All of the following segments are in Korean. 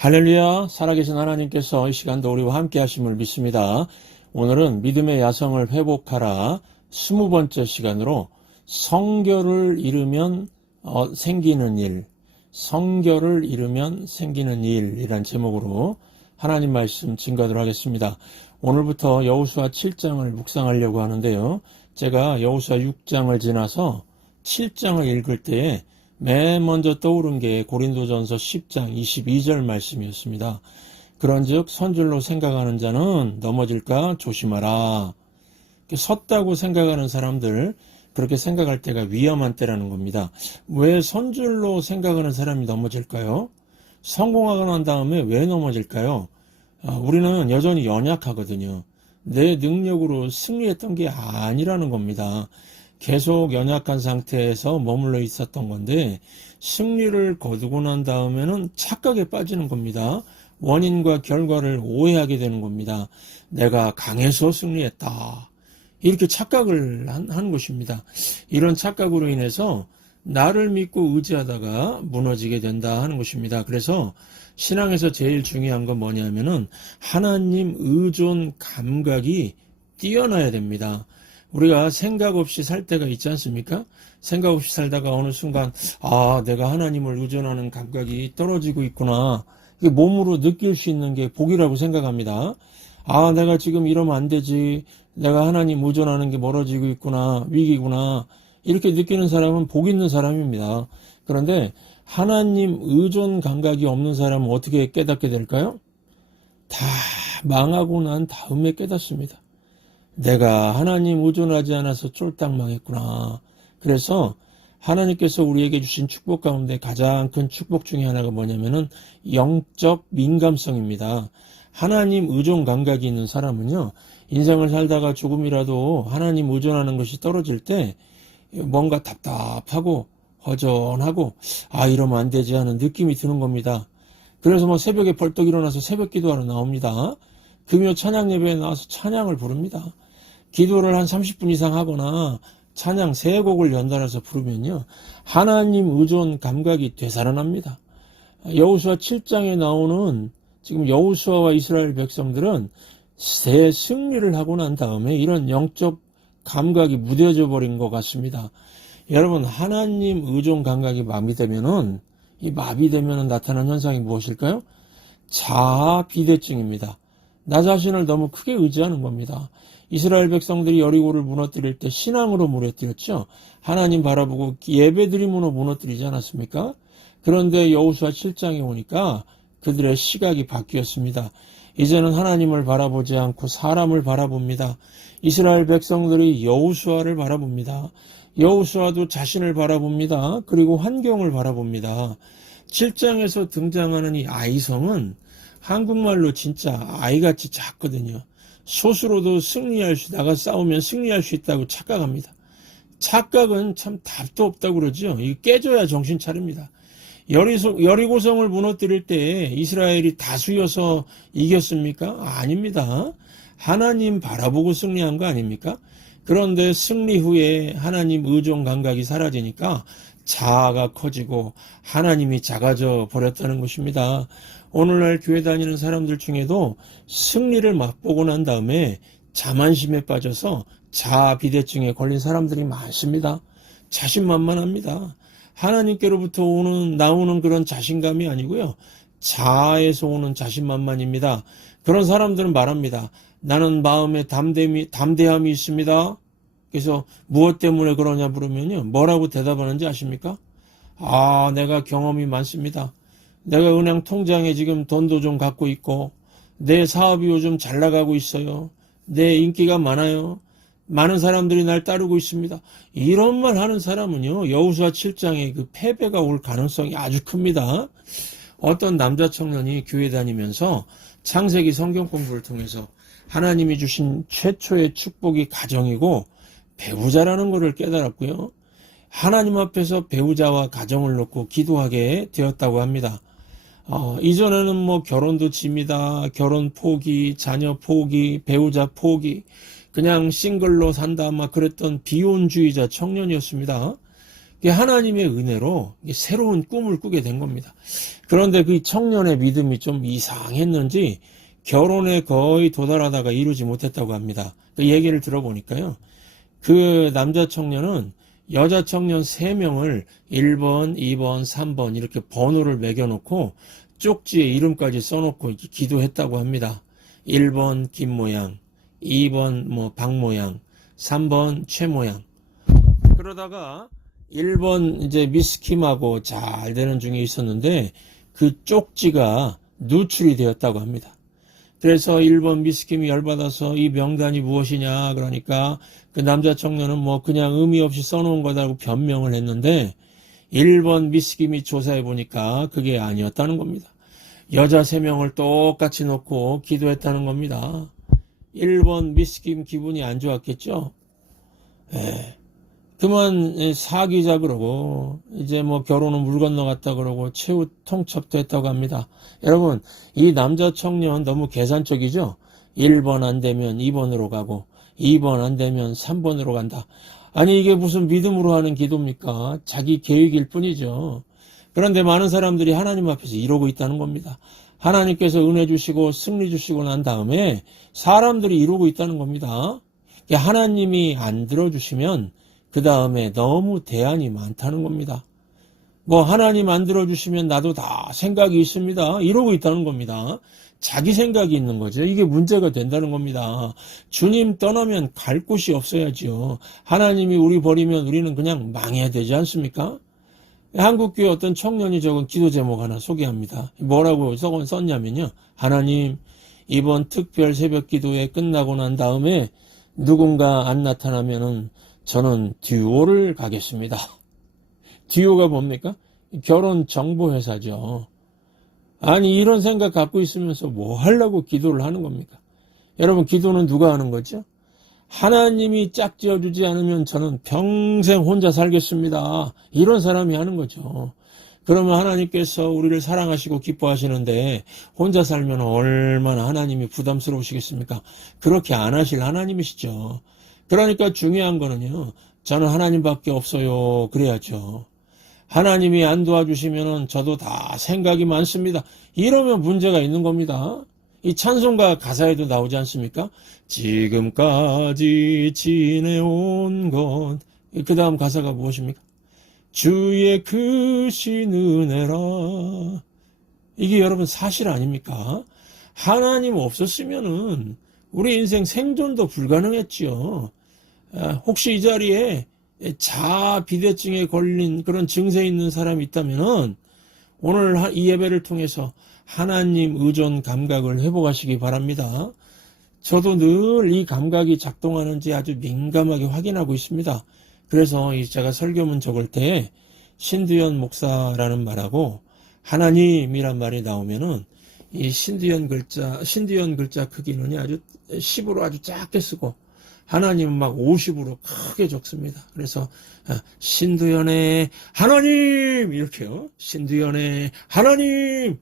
할렐루야, 살아계신 하나님께서 이 시간도 우리와 함께 하심을 믿습니다. 오늘은 믿음의 야성을 회복하라 20번째 시간으로 성결을 잃으면 생기는 일, 성결을 잃으면 생기는 일이란 제목으로 하나님 말씀 증거하도록 하겠습니다. 오늘부터 여호수아 7장을 묵상하려고 하는데요. 제가 여호수아 6장을 지나서 7장을 읽을 때에 맨 먼저 떠오른 게 고린도전서 10장 22절 말씀이었습니다. 그런즉 선줄로 생각하는 자는 넘어질까 조심하라. 섰다고 생각하는 사람들, 그렇게 생각할 때가 위험한 때라는 겁니다. 왜 선줄로 생각하는 사람이 넘어질까요? 성공하고 난 다음에 왜 넘어질까요? 우리는 여전히 연약하거든요. 내 능력으로 승리했던 게 아니라는 겁니다. 계속 연약한 상태에서 머물러 있었던 건데 승리를 거두고 난 다음에는 착각에 빠지는 겁니다. 원인과 결과를 오해하게 되는 겁니다. 내가 강해서 승리했다. 이렇게 착각을 하는 것입니다. 이런 착각으로 인해서 나를 믿고 의지하다가 무너지게 된다 하는 것입니다. 그래서 신앙에서 제일 중요한 건 뭐냐면은 하나님 의존 감각이 뛰어나야 됩니다. 우리가 생각 없이 살 때가 있지 않습니까? 생각 없이 살다가 어느 순간 내가 하나님을 의존하는 감각이 떨어지고 있구나. 이게 몸으로 느낄 수 있는 게 복이라고 생각합니다. 내가 지금 이러면 안 되지. 내가 하나님 의존하는 게 멀어지고 있구나. 위기구나. 이렇게 느끼는 사람은 복 있는 사람입니다. 그런데 하나님 의존 감각이 없는 사람은 어떻게 깨닫게 될까요? 다 망하고 난 다음에 깨닫습니다. 내가 하나님 의존하지 않아서 쫄딱 망했구나. 그래서 하나님께서 우리에게 주신 축복 가운데 가장 큰 축복 중에 하나가 뭐냐면은 영적 민감성입니다. 하나님 의존 감각이 있는 사람은요, 인생을 살다가 조금이라도 하나님 의존하는 것이 떨어질 때 뭔가 답답하고 허전하고 이러면 안 되지 하는 느낌이 드는 겁니다. 그래서 새벽에 벌떡 일어나서 새벽 기도하러 나옵니다. 금요 찬양 예배에 나와서 찬양을 부릅니다. 기도를 한 30분 이상 하거나 찬양 3곡을 연달아서 부르면요, 하나님 의존 감각이 되살아납니다. 여호수아 7장에 나오는 지금 여호수아와 이스라엘 백성들은 새 승리를 하고 난 다음에 이런 영적 감각이 무뎌져 버린 것 같습니다. 여러분, 하나님 의존 감각이 마비되면은 나타나는 현상이 무엇일까요? 자아 비대증입니다. 나 자신을 너무 크게 의지하는 겁니다. 이스라엘 백성들이 여리고를 무너뜨릴 때 신앙으로 무너뜨렸죠. 하나님 바라보고 예배드림으로 무너뜨리지 않았습니까? 그런데 여호수아 7장에 오니까 그들의 시각이 바뀌었습니다. 이제는 하나님을 바라보지 않고 사람을 바라봅니다. 이스라엘 백성들이 여호수아를 바라봅니다. 여호수아도 자신을 바라봅니다. 그리고 환경을 바라봅니다. 7장에서 등장하는 이 아이성은 한국말로 진짜 아이같이 작거든요. 소수로도 나가 싸우면 승리할 수 있다고 착각합니다. 착각은 참 답도 없다고 그러죠. 이게 깨져야 정신 차립니다. 여리고성을 무너뜨릴 때 이스라엘이 다수여서 이겼습니까? 아닙니다. 하나님 바라보고 승리한 거 아닙니까? 그런데 승리 후에 하나님 의존 감각이 사라지니까 자아가 커지고 하나님이 작아져 버렸다는 것입니다. 오늘날 교회 다니는 사람들 중에도 승리를 맛보고 난 다음에 자만심에 빠져서 자아 비대증에 걸린 사람들이 많습니다. 자신만만합니다. 하나님께로부터 나오는 그런 자신감이 아니고요, 자아에서 오는 자신만만입니다. 그런 사람들은 말합니다. 나는 마음에 담대함이 있습니다. 그래서 무엇 때문에 그러냐 물으면요, 뭐라고 대답하는지 아십니까? 내가 경험이 많습니다. 내가 은행 통장에 지금 돈도 좀 갖고 있고 내 사업이 요즘 잘 나가고 있어요. 내 인기가 많아요. 많은 사람들이 날 따르고 있습니다. 이런 말 하는 사람은요, 여호수아 7장에 그 패배가 올 가능성이 아주 큽니다. 어떤 남자 청년이 교회 다니면서 창세기 성경 공부를 통해서 하나님이 주신 최초의 축복이 가정이고 배우자라는 것을 깨달았고요, 하나님 앞에서 배우자와 가정을 놓고 기도하게 되었다고 합니다. 이전에는 결혼도 짐이다, 결혼 포기, 자녀 포기, 배우자 포기, 그냥 싱글로 산다, 그랬던 비혼주의자 청년이었습니다. 하나님의 은혜로 새로운 꿈을 꾸게 된 겁니다. 그런데 그 청년의 믿음이 좀 이상했는지 결혼에 거의 도달하다가 이루지 못했다고 합니다. 그 얘기를 들어보니까요. 그 남자 청년은 여자 청년 3명을 1번, 2번, 3번 이렇게 번호를 매겨놓고 쪽지에 이름까지 써놓고 기도했다고 합니다. 1번 김모양, 2번 박모양, 3번 최모양. 그러다가 1번 이제 미스킴하고 잘 되는 중에 있었는데 그 쪽지가 누출이 되었다고 합니다. 그래서 1번 미스킴이 열받아서 이 명단이 무엇이냐 그러니까 그 남자 청년은 그냥 의미 없이 써놓은 거다고 변명을 했는데 1번 미스킴이 조사해 보니까 그게 아니었다는 겁니다. 여자 3명을 똑같이 놓고 기도했다는 겁니다. 1번 미스킴 기분이 안 좋았겠죠? 그만 사귀자 그러고 이제 결혼은 물 건너갔다 그러고 최후 통첩도 했다고 합니다. 여러분, 이 남자 청년 너무 계산적이죠? 1번 안 되면 2번으로 가고 2번 안 되면 3번으로 간다. 아니 이게 무슨 믿음으로 하는 기도입니까? 자기 계획일 뿐이죠. 그런데 많은 사람들이 하나님 앞에서 이러고 있다는 겁니다. 하나님께서 은혜 주시고 승리 주시고 난 다음에 사람들이 이러고 있다는 겁니다. 하나님이 안 들어주시면 그 다음에 너무 대안이 많다는 겁니다. 하나님 안 들어주시면 나도 다 생각이 있습니다. 이러고 있다는 겁니다. 자기 생각이 있는 거죠. 이게 문제가 된다는 겁니다. 주님 떠나면 갈 곳이 없어야죠. 하나님이 우리 버리면 우리는 그냥 망해야 되지 않습니까? 한국교회 어떤 청년이 적은 기도 제목 하나 소개합니다. 뭐라고 썼냐면요. 하나님, 이번 특별 새벽 기도회 끝나고 난 다음에 누군가 안 나타나면은 저는 듀오를 가겠습니다. 듀오가 뭡니까? 결혼 정보회사죠. 아니 이런 생각 갖고 있으면서 뭐 하려고 기도를 하는 겁니까? 여러분 기도는 누가 하는 거죠? 하나님이 짝지어주지 않으면 저는 평생 혼자 살겠습니다. 이런 사람이 하는 거죠. 그러면 하나님께서 우리를 사랑하시고 기뻐하시는데 혼자 살면 얼마나 하나님이 부담스러우시겠습니까? 그렇게 안 하실 하나님이시죠. 그러니까 중요한 거는요. 저는 하나님밖에 없어요. 그래야죠. 하나님이 안 도와주시면은 저도 다 생각이 많습니다. 이러면 문제가 있는 겁니다. 이 찬송가 가사에도 나오지 않습니까? 지금까지 지내온 것. 그 다음 가사가 무엇입니까? 주의 크신 은혜라. 이게 여러분 사실 아닙니까? 하나님 없었으면은 우리 인생 생존도 불가능했지요. 혹시 이 자리에 자비대증에 걸린 그런 증세 있는 사람이 있다면은 오늘 이 예배를 통해서 하나님 의존 감각을 회복하시기 바랍니다. 저도 늘 이 감각이 작동하는지 아주 민감하게 확인하고 있습니다. 그래서 제가 설교문 적을 때 신두현 목사라는 말하고 하나님이란 말이 나오면은 이 신두현 글자 크기는 아주 10으로 아주 작게 쓰고 하나님은 막 50으로 크게 적습니다. 그래서 신두현의 하나님 이렇게요. 신두현의 하나님.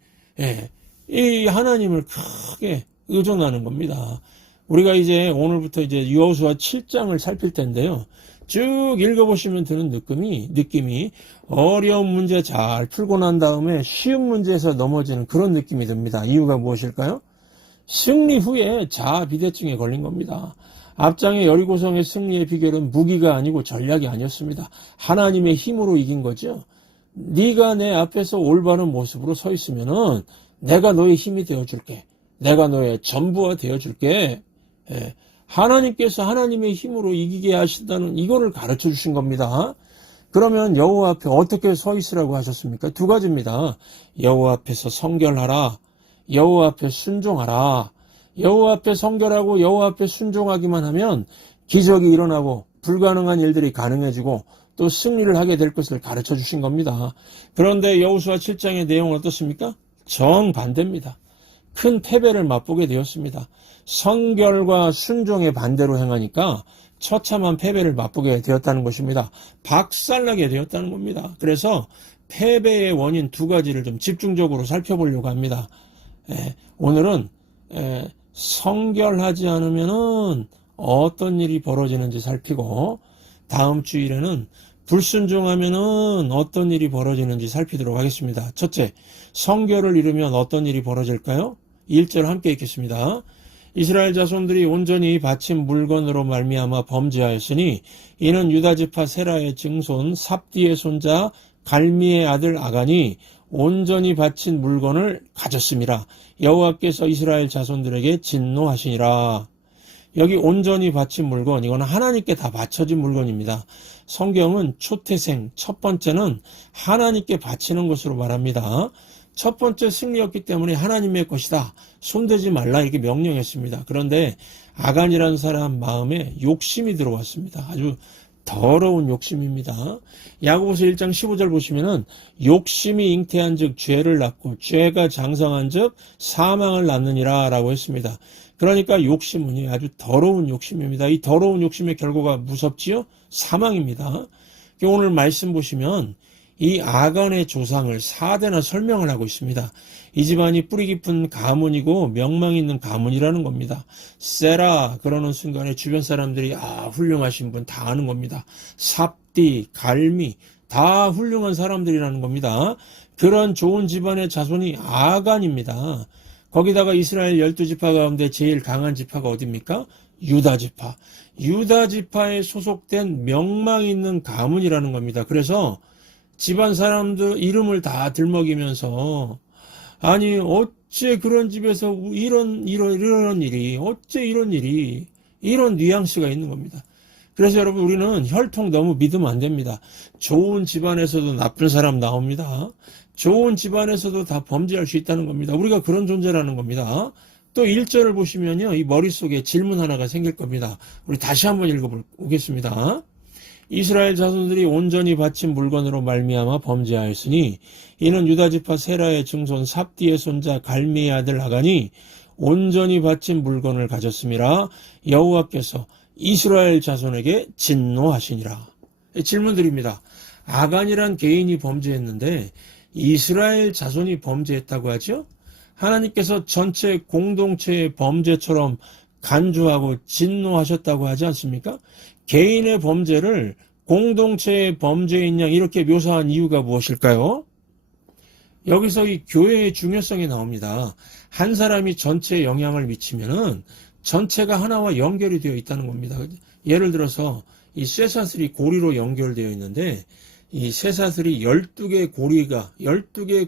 이 하나님을 크게 의존하는 겁니다. 우리가 이제 오늘부터 이제 여호수아 7장을 살필 텐데요. 쭉 읽어보시면 드는 느낌이 어려운 문제 잘 풀고 난 다음에 쉬운 문제에서 넘어지는 그런 느낌이 듭니다. 이유가 무엇일까요? 승리 후에 자아비대증에 걸린 겁니다. 앞장의 여리고성의 승리의 비결은 무기가 아니고 전략이 아니었습니다. 하나님의 힘으로 이긴 거죠. 네가 내 앞에서 올바른 모습으로 서 있으면은 내가 너의 힘이 되어줄게. 내가 너의 전부가 되어줄게. 하나님께서 하나님의 힘으로 이기게 하신다는 이거를 가르쳐 주신 겁니다. 그러면 여호와 앞에 어떻게 서 있으라고 하셨습니까? 2가지입니다. 여호와 앞에서 성결하라. 여호와 앞에 순종하라. 여호와 앞에 성결하고 여호와 앞에 순종하기만 하면 기적이 일어나고 불가능한 일들이 가능해지고 또 승리를 하게 될 것을 가르쳐 주신 겁니다. 그런데 여호수아 7장의 내용은 어떻습니까? 정반대입니다. 큰 패배를 맛보게 되었습니다. 성결과 순종의 반대로 행하니까 처참한 패배를 맛보게 되었다는 것입니다. 박살나게 되었다는 겁니다. 그래서 패배의 원인 2가지를 좀 집중적으로 살펴보려고 합니다. 오늘은 성결하지 않으면은 어떤 일이 벌어지는지 살피고 다음 주일에는 불순종하면은 어떤 일이 벌어지는지 살피도록 하겠습니다. 첫째, 성결을 이루면 어떤 일이 벌어질까요? 1절 함께 읽겠습니다. 이스라엘 자손들이 온전히 바친 물건으로 말미암아 범죄하였으니 이는 유다지파 세라의 증손 삽디의 손자 갈미의 아들 아간이 온전히 바친 물건을 가졌음이라. 여호와께서 이스라엘 자손들에게 진노하시니라. 여기 온전히 바친 물건, 이거는 하나님께 다 바쳐진 물건입니다. 성경은 초태생, 첫 번째는 하나님께 바치는 것으로 말합니다. 첫 번째 승리였기 때문에 하나님의 것이다. 손대지 말라 이렇게 명령했습니다. 그런데 아간이라는 사람 마음에 욕심이 들어왔습니다. 아주 더러운 욕심입니다. 야고보서 1장 15절 보시면은 욕심이 잉태한 즉 죄를 낳고 죄가 장성한 즉 사망을 낳느니라 라고 했습니다. 그러니까 욕심은 아주 더러운 욕심입니다. 이 더러운 욕심의 결과가 무섭지요? 사망입니다. 오늘 말씀 보시면 이 아간의 조상을 4대나 설명을 하고 있습니다. 이 집안이 뿌리 깊은 가문이고 명망 있는 가문이라는 겁니다. 세라 그러는 순간에 주변 사람들이 훌륭하신 분 다 아는 겁니다. 삽디, 갈미 다 훌륭한 사람들이라는 겁니다. 그런 좋은 집안의 자손이 아간입니다. 거기다가 이스라엘 12지파 가운데 제일 강한 지파가 어디입니까? 유다지파. 유다지파에 소속된 명망 있는 가문이라는 겁니다. 그래서 집안 사람들 이름을 다 들먹이면서 아니 어째 그런 집에서 이런 일이 어째 이런 일이 이런 뉘앙스가 있는 겁니다. 그래서 여러분 우리는 혈통 너무 믿으면 안 됩니다. 좋은 집안에서도 나쁜 사람 나옵니다. 좋은 집안에서도 다 범죄할 수 있다는 겁니다. 우리가 그런 존재라는 겁니다. 또 1절을 보시면요. 이 머릿속에 질문 하나가 생길 겁니다. 우리 다시 한번 읽어보겠습니다. 이스라엘 자손들이 온전히 바친 물건으로 말미암아 범죄하였으니 이는 유다지파 세라의 증손 삽디의 손자 갈미의 아들 아간이 온전히 바친 물건을 가졌음이라. 여호와께서 이스라엘 자손에게 진노하시니라. 질문 드립니다. 아간이란 개인이 범죄했는데 이스라엘 자손이 범죄했다고 하죠? 하나님께서 전체 공동체의 범죄처럼 간주하고 진노하셨다고 하지 않습니까? 개인의 범죄를 공동체의 범죄인 양 이렇게 묘사한 이유가 무엇일까요? 여기서 이 교회의 중요성이 나옵니다. 한 사람이 전체에 영향을 미치면은 전체가 하나와 연결이 되어 있다는 겁니다. 예를 들어서 이 쇠사슬이 고리로 연결되어 있는데 이 쇠사슬이 12개의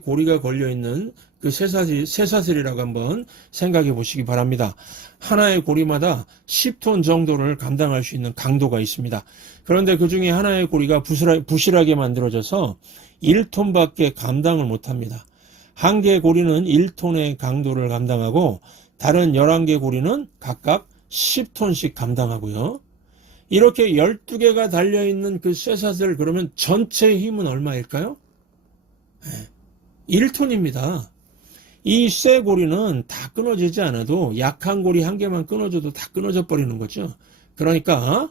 고리가 걸려있는 그 쇠사슬이라고 한번 생각해 보시기 바랍니다. 하나의 고리마다 10톤 정도를 감당할 수 있는 강도가 있습니다. 그런데 그 중에 하나의 고리가 부실하게 만들어져서 1톤밖에 감당을 못합니다. 한 개의 고리는 1톤의 강도를 감당하고 다른 11개 고리는 각각 10톤씩 감당하고요. 이렇게 12개가 달려있는 그 쇠사슬 그러면 전체의 힘은 얼마일까요? 1톤입니다. 이 쇠고리는 다 끊어지지 않아도 약한 고리 한 개만 끊어져도 다 끊어져 버리는 거죠. 그러니까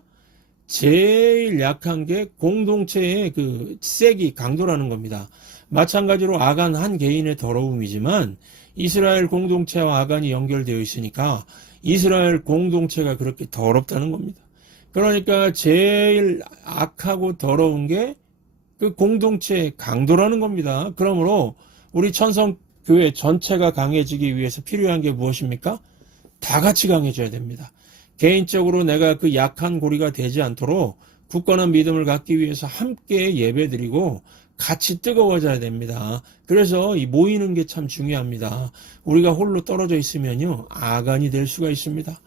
제일 약한 게 공동체의 그 세기, 강도라는 겁니다. 마찬가지로 아간 한 개인의 더러움이지만 이스라엘 공동체와 아간이 연결되어 있으니까 이스라엘 공동체가 그렇게 더럽다는 겁니다. 그러니까 제일 악하고 더러운 게 그 공동체의 강도라는 겁니다. 그러므로 우리 천성교회 전체가 강해지기 위해서 필요한 게 무엇입니까? 다 같이 강해져야 됩니다. 개인적으로 내가 그 약한 고리가 되지 않도록 굳건한 믿음을 갖기 위해서 함께 예배드리고 같이 뜨거워져야 됩니다. 그래서 이 모이는 게 참 중요합니다. 우리가 홀로 떨어져 있으면요, 아간이 될 수가 있습니다.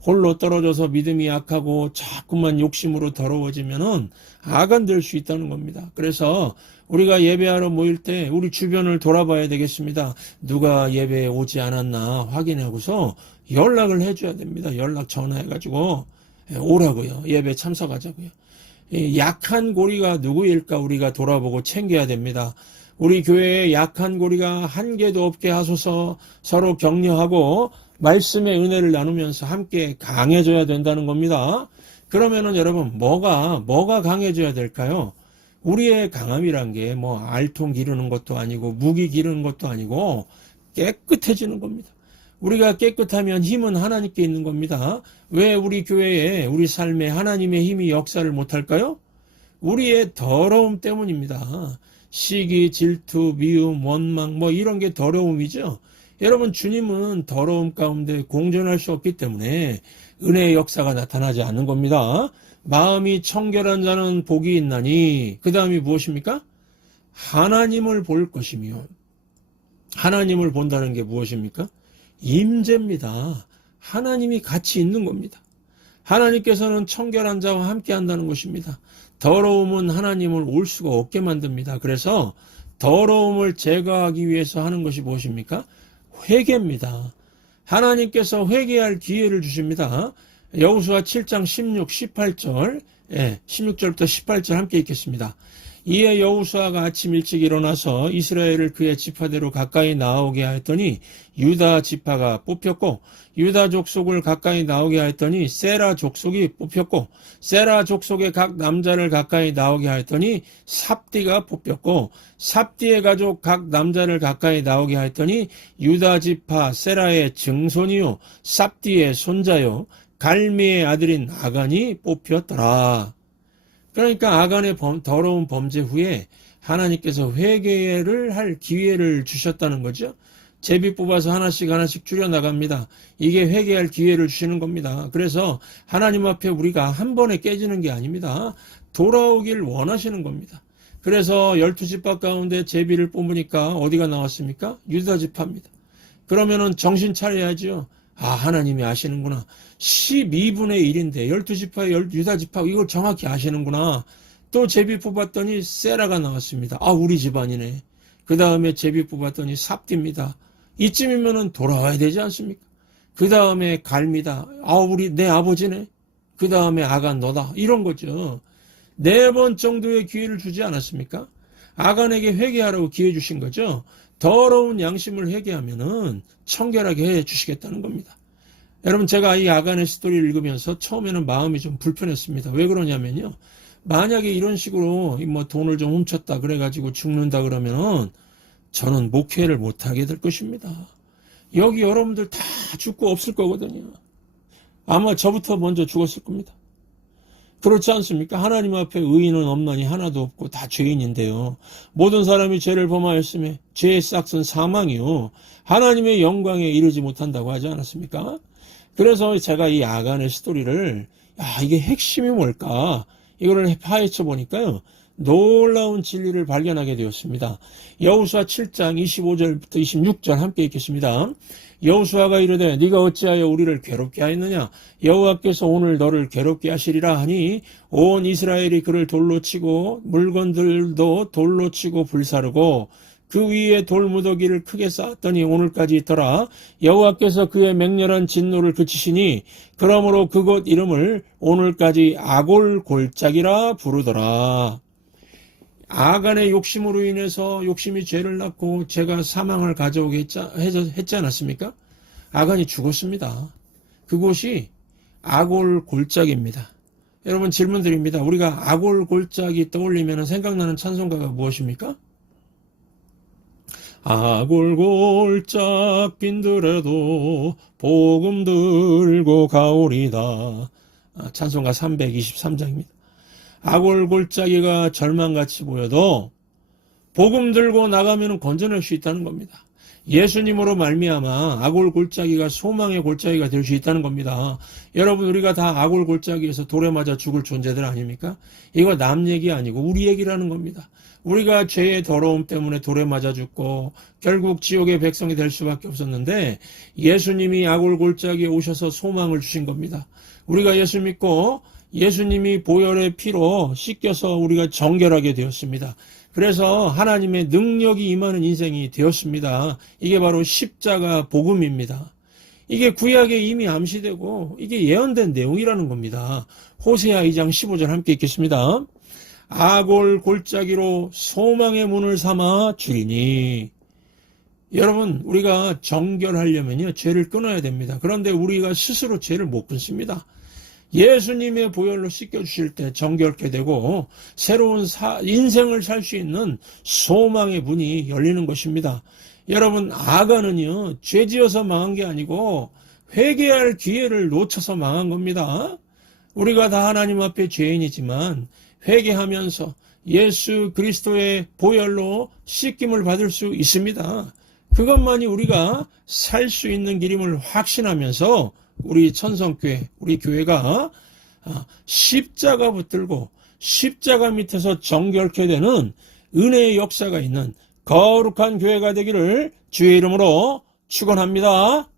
홀로 떨어져서 믿음이 약하고 자꾸만 욕심으로 더러워지면은 아간 될 수 있다는 겁니다. 그래서 우리가 예배하러 모일 때 우리 주변을 돌아봐야 되겠습니다. 누가 예배에 오지 않았나 확인하고서 연락을 해줘야 됩니다. 연락 전화해가지고 오라고요. 예배 참석하자고요. 약한 고리가 누구일까 우리가 돌아보고 챙겨야 됩니다. 우리 교회에 약한 고리가 한 개도 없게 하소서. 서로 격려하고 말씀의 은혜를 나누면서 함께 강해져야 된다는 겁니다. 그러면은 여러분 뭐가 강해져야 될까요? 우리의 강함이란 게 뭐 알통 기르는 것도 아니고 무기 기르는 것도 아니고 깨끗해지는 겁니다. 우리가 깨끗하면 힘은 하나님께 있는 겁니다. 왜 우리 교회에 우리 삶에 하나님의 힘이 역사를 못할까요? 우리의 더러움 때문입니다. 시기, 질투, 미움, 원망 뭐 이런 게 더러움이죠. 여러분, 주님은 더러움 가운데 공존할 수 없기 때문에 은혜의 역사가 나타나지 않는 겁니다. 마음이 청결한 자는 복이 있나니, 그 다음이 무엇입니까? 하나님을 볼 것이며, 하나님을 본다는 게 무엇입니까? 임재입니다. 하나님이 같이 있는 겁니다. 하나님께서는 청결한 자와 함께 한다는 것입니다. 더러움은 하나님을 올 수가 없게 만듭니다. 그래서 더러움을 제거하기 위해서 하는 것이 무엇입니까? 회개입니다. 하나님께서 회개할 기회를 주십니다. 여호수아 7장 16, 18절, 16절부터 18절 함께 읽겠습니다. 이에 여호수아가 아침 일찍 일어나서 이스라엘을 그의 지파대로 가까이 나오게 하였더니 유다 지파가 뽑혔고, 유다 족속을 가까이 나오게 하였더니 세라 족속이 뽑혔고, 세라 족속의 각 남자를 가까이 나오게 하였더니 삽디가 뽑혔고, 삽디의 가족 각 남자를 가까이 나오게 하였더니 유다 지파 세라의 증손이요 삽디의 손자요 갈미의 아들인 아간이 뽑혔더라. 그러니까 아간의 더러운 범죄 후에 하나님께서 회개를 할 기회를 주셨다는 거죠. 제비 뽑아서 하나씩 하나씩 줄여나갑니다. 이게 회개할 기회를 주시는 겁니다. 그래서 하나님 앞에 우리가 한 번에 깨지는 게 아닙니다. 돌아오길 원하시는 겁니다. 그래서 12지파 가운데 제비를 뽑으니까 어디가 나왔습니까? 유다 지파입니다. 그러면은 정신 차려야죠. 아, 하나님이 아시는구나. 12분의 1인데 12지파, 유다 지파 이걸 정확히 아시는구나. 또 제비 뽑았더니 세라가 나왔습니다. 아, 우리 집안이네. 그 다음에 제비 뽑았더니 삽디입니다. 이쯤이면은 돌아와야 되지 않습니까? 그 다음에 갈미다. 아, 내 아버지네. 그 다음에 아간 너다. 이런 거죠. 4번 정도의 기회를 주지 않았습니까? 아간에게 회개하라고 기회 주신 거죠. 더러운 양심을 회개하면은 청결하게 해 주시겠다는 겁니다. 여러분, 제가 이 아간의 스토리를 읽으면서 처음에는 마음이 좀 불편했습니다. 왜 그러냐면요. 만약에 이런 식으로 뭐 돈을 좀 훔쳤다 그래가지고 죽는다 그러면은 저는 목회를 못하게 될 것입니다. 여기 여러분들 다 죽고 없을 거거든요. 아마 저부터 먼저 죽었을 겁니다. 그렇지 않습니까? 하나님 앞에 의인은 없나니 하나도 없고 다 죄인인데요. 모든 사람이 죄를 범하였음에 죄의 싹은 사망이요 하나님의 영광에 이르지 못한다고 하지 않았습니까? 그래서 제가 이 아간의 스토리를 이게 핵심이 뭘까? 이거를 파헤쳐 보니까요. 놀라운 진리를 발견하게 되었습니다. 여호수아 7장 25절부터 26절 함께 읽겠습니다. 여호수아가 이르되 네가 어찌하여 우리를 괴롭게 하였느냐? 여호와께서 오늘 너를 괴롭게 하시리라 하니 온 이스라엘이 그를 돌로 치고 물건들도 돌로 치고 불사르고 그 위에 돌무더기를 크게 쌓았더니 오늘까지 있더라. 여호와께서 그의 맹렬한 진노를 그치시니 그러므로 그곳 이름을 오늘까지 아골골짜기라 부르더라. 아간의 욕심으로 인해서 욕심이 죄를 낳고 죄가 사망을 가져오게 했지 않았습니까? 아간이 죽었습니다. 그곳이 아골골짜기입니다. 여러분, 질문 드립니다. 우리가 아골골짜기 떠올리면 생각나는 찬송가가 무엇입니까? 아골골짝 빈들에도 복음 들고 가오리다. 찬송가 323장입니다. 아골골짜기가 절망같이 보여도 복음 들고 나가면 건져낼 수 있다는 겁니다. 예수님으로 말미암아 아골골짜기가 소망의 골짜기가 될 수 있다는 겁니다. 여러분, 우리가 다 아골골짜기에서 돌에 맞아 죽을 존재들 아닙니까? 이거 남 얘기 아니고 우리 얘기라는 겁니다. 우리가 죄의 더러움 때문에 돌에 맞아 죽고 결국 지옥의 백성이 될 수밖에 없었는데 예수님이 아골골짜기에 오셔서 소망을 주신 겁니다. 우리가 예수 믿고 예수님이 보혈의 피로 씻겨서 우리가 정결하게 되었습니다. 그래서 하나님의 능력이 임하는 인생이 되었습니다. 이게 바로 십자가 복음입니다. 이게 구약에 이미 암시되고 이게 예언된 내용이라는 겁니다. 호세아 2장 15절 함께 읽겠습니다. 아골 골짜기로 소망의 문을 삼아 주리니. 여러분, 우리가 정결하려면요 죄를 끊어야 됩니다. 그런데 우리가 스스로 죄를 못 끊습니다. 예수님의 보혈로 씻겨주실 때 정결케 되고 새로운 인생을 살 수 있는 소망의 문이 열리는 것입니다. 여러분, 아간은요 죄지어서 망한 게 아니고 회개할 기회를 놓쳐서 망한 겁니다. 우리가 다 하나님 앞에 죄인이지만 회개하면서 예수 그리스도의 보혈로 씻김을 받을 수 있습니다. 그것만이 우리가 살 수 있는 길임을 확신하면서 우리 천성교회, 우리 교회가 십자가 붙들고 십자가 밑에서 정결케 되는 은혜의 역사가 있는 거룩한 교회가 되기를 주의 이름으로 축원합니다.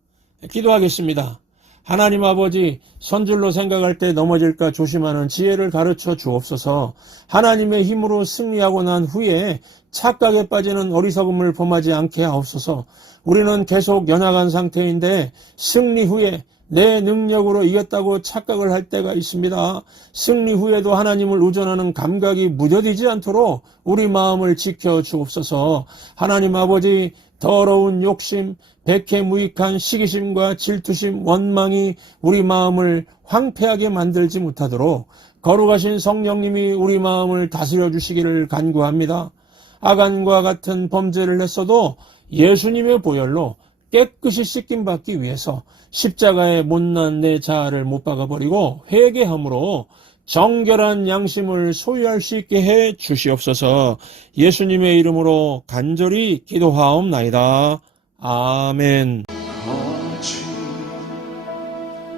기도하겠습니다. 하나님 아버지, 선줄로 생각할 때 넘어질까 조심하는 지혜를 가르쳐 주옵소서. 하나님의 힘으로 승리하고 난 후에 착각에 빠지는 어리석음을 범하지 않게 하옵소서. 우리는 계속 연약한 상태인데 승리 후에 내 능력으로 이겼다고 착각을 할 때가 있습니다. 승리 후에도 하나님을 의존하는 감각이 무뎌지지 않도록 우리 마음을 지켜 주옵소서. 하나님 아버지, 더러운 욕심, 백해무익한 시기심과 질투심, 원망이 우리 마음을 황폐하게 만들지 못하도록 거룩하신 성령님이 우리 마음을 다스려 주시기를 간구합니다. 아간과 같은 범죄를 했어도 예수님의 보혈로 깨끗이 씻김 받기 위해서 십자가에 못난 내 자아를 못 박아버리고 회개함으로 정결한 양심을 소유할 수 있게 해 주시옵소서. 예수님의 이름으로 간절히 기도하옵나이다. 아멘. 거친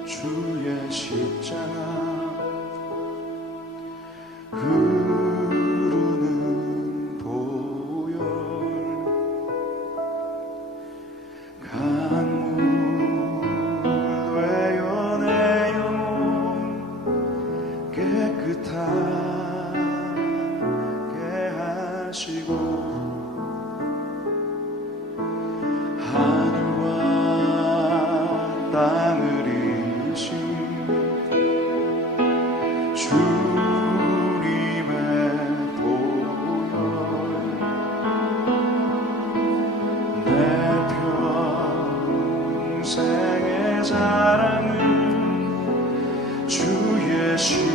주의 십자가 흐르는 보혈 강물 되어 내 영혼 깨끗하게 하시고 하늘과 땅을 이루신 주님의 보혈 내 평생의 자랑은 주의 십자가로다.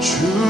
주